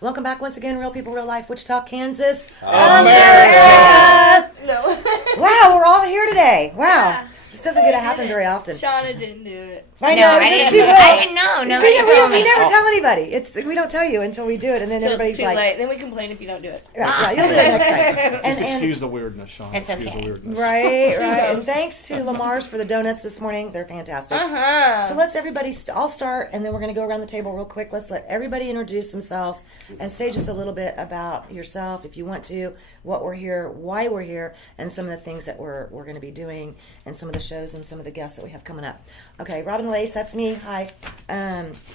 Welcome back once again, Real People, Real Life, Wichita, Kansas, America! No. Wow, we're all here today. Wow. Yeah. This doesn't get to happen very often. Shauna didn't do it. I know. No, I didn't know. Nobody told me. We never tell anybody. We don't tell you until we do it, and then Till everybody's it's too like, late. Then we complain if you don't do it. right, you'll do it next time. Just excuse the weirdness, Sean. It's excuse okay. the weirdness. Right. And thanks to Lamar's for the donuts this morning. They're fantastic. So let's everybody, I'll start, and then we're going to go around the table real quick. Let's let everybody introduce themselves and say just a little bit about yourself, if you want to, what we're here, why we're here, and some of the things that we're going to be doing, and some of the shows and some of the guests that we have coming up. Okay, Robin Lace, that's me. Hi.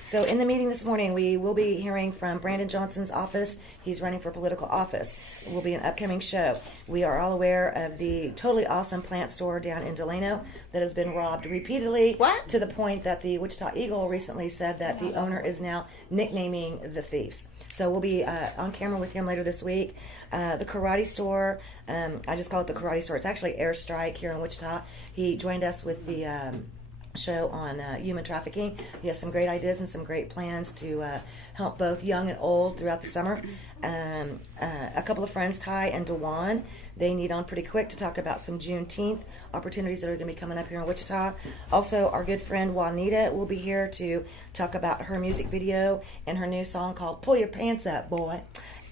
So in the meeting this morning, we will be hearing from Brandon Johnson's office. He's running for political office. It will be an upcoming show. We are all aware of the totally awesome plant store down in Delano that has been robbed repeatedly. What? To the point that the Wichita Eagle recently said that the owner is now nicknaming the thieves. So we'll be on camera with him later this week. The karate store, I just call it the karate store. It's actually Airstrike here in Wichita. He joined us with the show on human trafficking. He has some great ideas and some great plans to help both young and old throughout the summer. A couple of friends, Ty and Dewan, they need on pretty quick to talk about some Juneteenth opportunities that are going to be coming up here in Wichita. Also, our good friend Juanita will be here to talk about her music video and her new song called Pull Your Pants Up, Boy.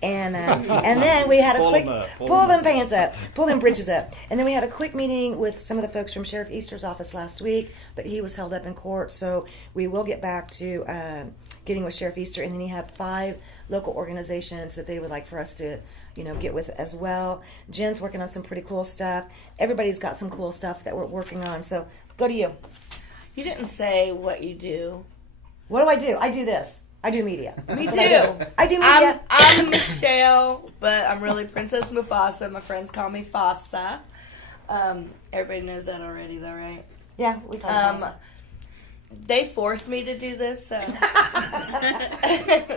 And then we had a quick pull them pants up, pull them britches up, and then we had a quick meeting with some of the folks from Sheriff Easter's office last week, but he was held up in court, so we will get back to getting with Sheriff Easter, and then he had 5 local organizations that they would like for us to, get with as well. Jen's working on some pretty cool stuff. Everybody's got some cool stuff that we're working on. So go to you. You didn't say what you do. What do? I do this. I do media. Me too. I do media. I'm Michelle, but I'm really Princess Mufasa. My friends call me Fasa. Everybody knows that already, though, right? Yeah, we call it They forced me to do this, so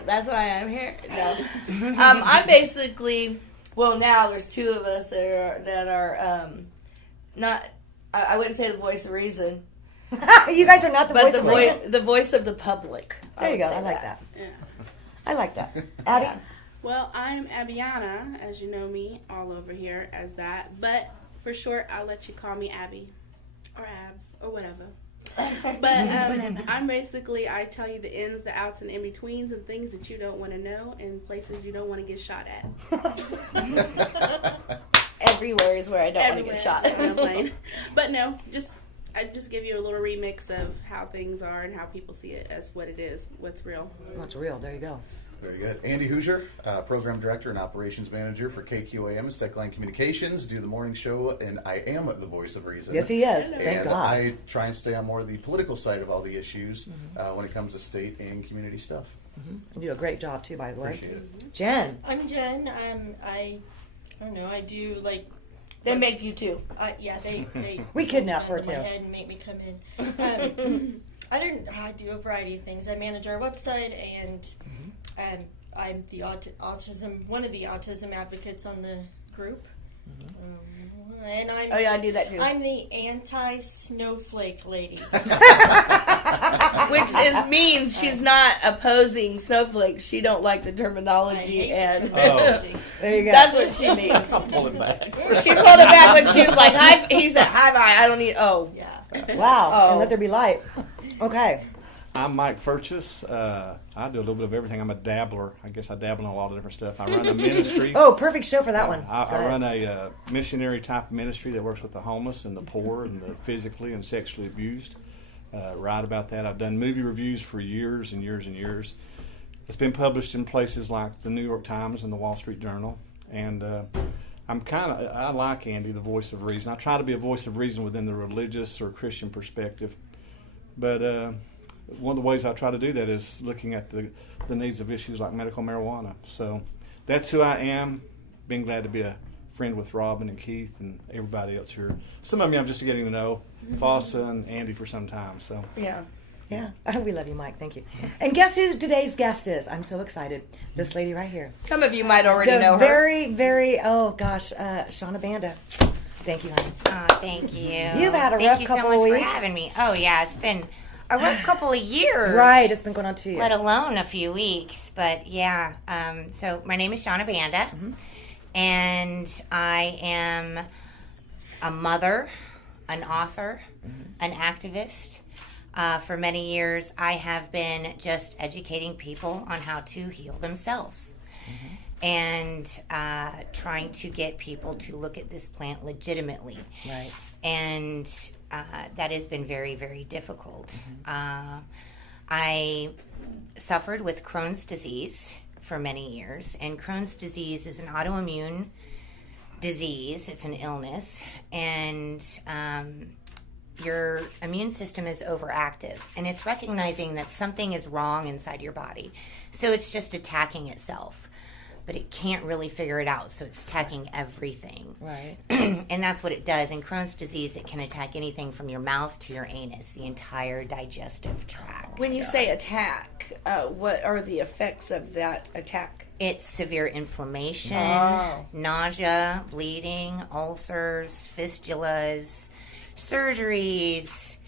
that's why I'm here. No, I'm basically now there's 2 of us that are not. I wouldn't say the voice of reason. You guys are not the voice of reason. The voice of the public. There you go. I like that. Yeah. I like that. Abby? Yeah. Well, I'm Abiana, as you know me all over here as that. But for short, I'll let you call me Abby or Abs or whatever. But I'm basically, I tell you the ins, the outs, and in-betweens and things that you don't want to know and places you don't want to get shot at. Everywhere is where I don't want to get shot. But no, I just give you a little remix of how things are and how people see it as what it is, what's real. What's real? There you go. Very good. Andy Hoosier, Program Director and Operations Manager for KQAM and Techline Communications, do the morning show, and I am the voice of reason. Yes, he is. And Thank God. I try and stay on more of the political side of all the issues when it comes to state and community stuff. You do a great job, too, by the way. Appreciate it. Jen. I'm Jen. I don't know, I do like... They make you too. Yeah, they We kidnap her, in my too. head and make me come in. I do a variety of things. I manage our website, and I'm the one of the autism advocates on the group. And I'm I do that too. I'm the anti-snowflake lady. Which means she's not opposing snowflakes. She don't like the terminology, and There you go. that's what she means. Pull it back. She pulled it back when she was like, "Hi." He said, "Hi, bye." I don't need. Oh, Yeah. Wow. Oh. And let there be light. Okay. I'm Mike Furchess. I do a little bit of everything. I'm a dabbler. I guess I dabble in a lot of different stuff. I run a ministry. Oh, perfect show for that one. I Go ahead. run a missionary type of ministry that works with the homeless and the poor and the physically and sexually abused. Write about that. I've done movie reviews for years and years and years. It's been published in places like the New York Times and the Wall Street Journal. And I like Andy, the voice of reason. I try to be a voice of reason within the religious or Christian perspective. But one of the ways I try to do that is looking at the needs of issues like medical marijuana. So that's who I am. Been glad to be a friend with Robin and Keith and everybody else here. Some of you I'm just getting to know, Fossa and Andy for some time. So yeah. Yeah. We love you, Mike. Thank you. And guess who today's guest is? I'm so excited. This lady right here. Some of you might already The know her. very, very, Shauna Banda. Thank you, honey. Oh, thank you. You've had a rough couple of Thank you so much weeks. for having me. Oh, yeah, it's been a rough couple of years. Right, it's been going on 2 years. Let alone a few weeks. But yeah, so my name is Shauna Banda, and I am a mother, an author, an activist. For many years, I have been just educating people on how to heal themselves. And trying to get people to look at this plant legitimately. Right. And that has been very, very difficult. I suffered with Crohn's disease for many years, and Crohn's disease is an autoimmune disease. It's an illness, and your immune system is overactive, and it's recognizing that something is wrong inside your body. So it's just attacking itself. But it can't really figure it out, so it's attacking everything. Right. And that's what it does. In Crohn's disease, it can attack anything from your mouth to your anus, the entire digestive tract. When you say attack, what are the effects of that attack? It's severe inflammation, Oh. nausea, bleeding, ulcers, fistulas, surgeries,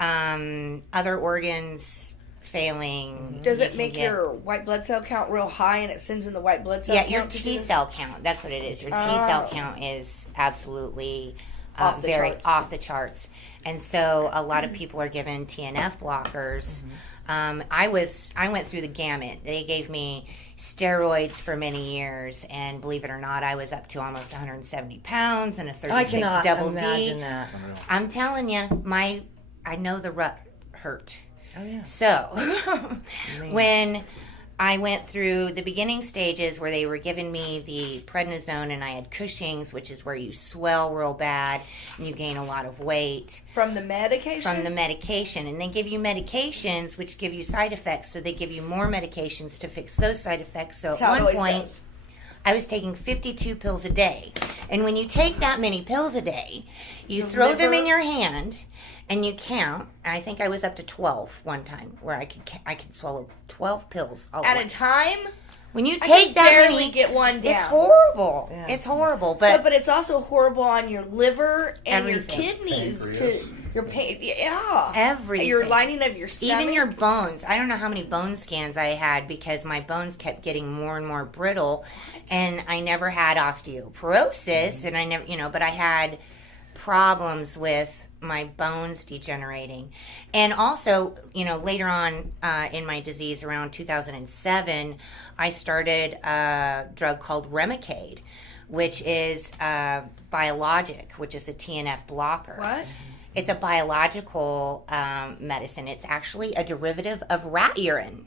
other organs failing. Does You it can make get- your white blood cell count real high and it sends in the white blood cell Yeah, count? your to T the- cell count. That's what it is. Your T cell count is absolutely Off the very charts. off the charts. And so a lot of people are given TNF blockers. I went through the gamut. They gave me steroids for many years, and believe it or not, I was up to almost 170 pounds and a 36 I cannot double imagine D. that. I'm telling you, I know the rut hurt. Oh, yeah. So, when I went through the beginning stages where they were giving me the prednisone and I had Cushing's, which is where you swell real bad and you gain a lot of weight From the medication? from the medication. And they give you medications which give you side effects, so they give you more medications to fix those side effects. So That's at how it one always point, goes. I was taking 52 pills a day. And when you take that many pills a day, you throw them in liver- your hand and you count. I think I was up to 12 one time where I could swallow 12 pills all At a once. time? When you I take can that barely many, get one down. it's horrible. Yeah. It's horrible. But But it's also horrible on your liver and Everything. your kidneys. Pancreas. Your pain. Yeah. Everything. Your lining of your stomach. even your bones. I don't know how many bone scans I had because my bones kept getting more and more brittle, and I never had osteoporosis, and I never, but I had problems with my bones degenerating. And also, later on in my disease around 2007, I started a drug called Remicade, which is a biologic, which is a TNF blocker. What? It's a biological medicine. It's actually a derivative of rat urine.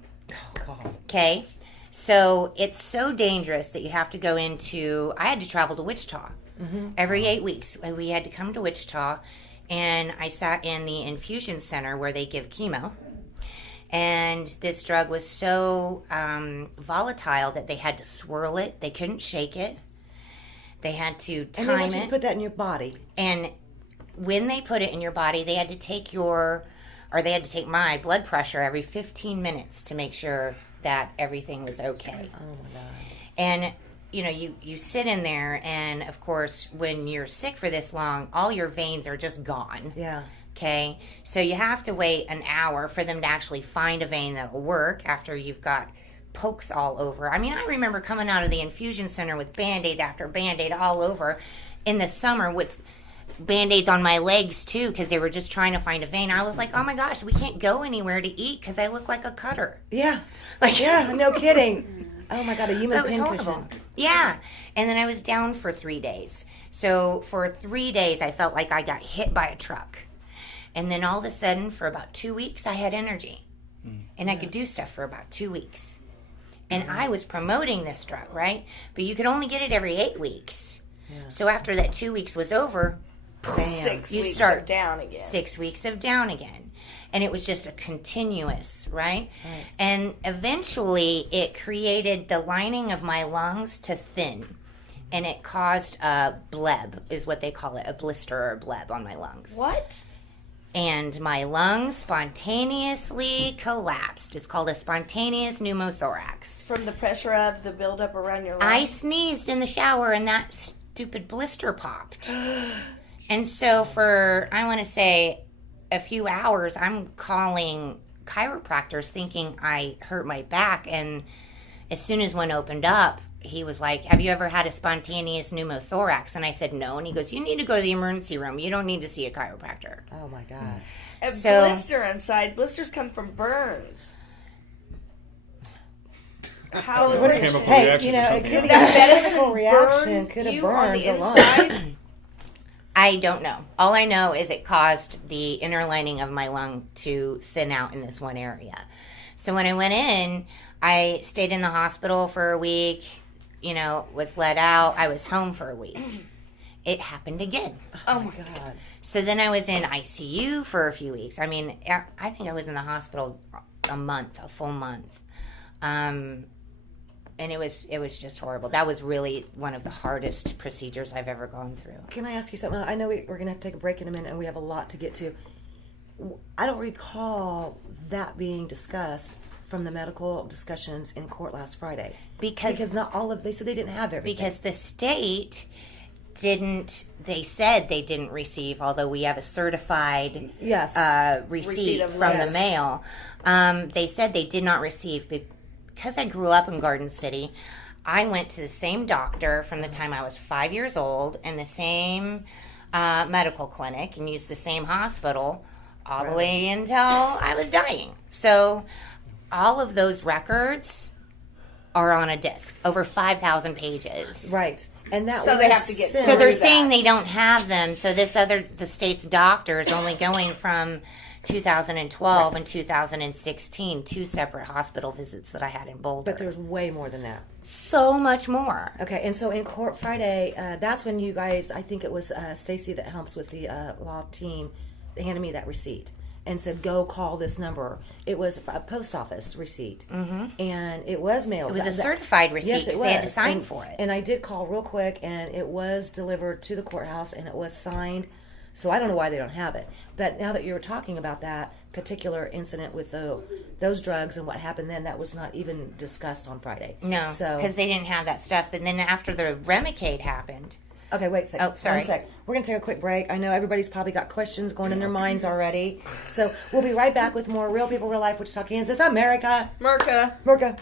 Okay? So it's so dangerous that you have to go into... I had to travel to Wichita every 8 weeks. We had to come to Wichita, and I sat in the infusion center where they give chemo. And this drug was so volatile that they had to swirl it. They couldn't shake it. They had to And they time want you to it. put that in your body. And when they put it in your body, they had to take my blood pressure every 15 minutes to make sure that everything was okay. Oh, my God. And, you sit in there, and, of course, when you're sick for this long, all your veins are just gone. Yeah. Okay? So you have to wait an hour for them to actually find a vein that will work after you've got pokes all over. I mean, I remember coming out of the infusion center with Band-Aid after Band-Aid all over in the summer with Band-Aids on my legs, too, because they were just trying to find a vein. I was like, oh, my gosh, we can't go anywhere to eat because I look like a cutter. Yeah. Like, Yeah, no kidding. Oh, my God, a human That was pincushion. horrible. Yeah. And then I was down for 3 days. So for 3 days, I felt like I got hit by a truck. And then all of a sudden, for about 2 weeks, I had energy. And I could do stuff for about 2 weeks. And I was promoting this drug, right? But you could only get it every 8 weeks. So after that 2 weeks was over, Bam. 6 You weeks start are down again. 6 weeks of down again. And it was just a continuous, right? And eventually it created the lining of my lungs to thin. And it caused a bleb, is what they call it, a blister or a bleb on my lungs. What? And my lungs spontaneously collapsed. It's called a spontaneous pneumothorax. From the pressure of the buildup around your lungs? I sneezed in the shower and that stupid blister popped. And so for, I want to say, a few hours, I'm calling chiropractors thinking I hurt my back. And as soon as one opened up, he was like, have you ever had a spontaneous pneumothorax? And I said, no. And he goes, you need to go to the emergency room. You don't need to see a chiropractor. Oh my gosh. A So- blister inside. Blisters come from burns. How is What it? chemical Hey, reactions you or know, it something could be a That medical medicine reaction. burned Could have you on burned the the lung. inside? I don't know. All I know is it caused the inner lining of my lung to thin out in this one area. So when I went in, I stayed in the hospital for a week, was let out. I was home for a week. It happened again. Oh my God. So then I was in ICU for a few weeks. I mean, I think I was in the hospital a full month. And it was just horrible. That was really one of the hardest procedures I've ever gone through. Can I ask you something? I know we're going to have to take a break in a minute, and we have a lot to get to. I don't recall that being discussed from the medical discussions in court last Friday. Because not all of, they said they didn't have everything. Because the state they said they didn't receive, although we have a certified Yes. receipt of from yes. the mail. They said they did not receive. Because I grew up in Garden City, I went to the same doctor from the time I was 5 years old and the same medical clinic and used the same hospital all the way until I was dying. So all of those records are on a disc, over 5,000 pages. Right. And that So they was have to get sent- So they're through saying that. they don't have them. So the state's doctor is only going from 2012 and 2016, 2 separate hospital visits that I had in Boulder. But there's way more than that. So much more. Okay, and so in court Friday, that's when you guys, I think it was Stacy that helps with the law team, handed me that receipt and said, go call this number. It was a post office receipt, and it was mailed. It was a certified receipt. Yes, it was. They had to sign And- for it. And I did call real quick, and it was delivered to the courthouse, and it was signed. So I don't know why they don't have it. But now that you were talking about that particular incident with those drugs and what happened then, that was not even discussed on Friday. No, So because they didn't have that stuff. But then after the Remicade happened, okay, wait a second. Oh, sorry. One sec. We're going to take a quick break. I know everybody's probably got questions going in their minds already. So we'll be right back with more Real People, Real Life, Wichita, Kansas, America. Merca. Merca.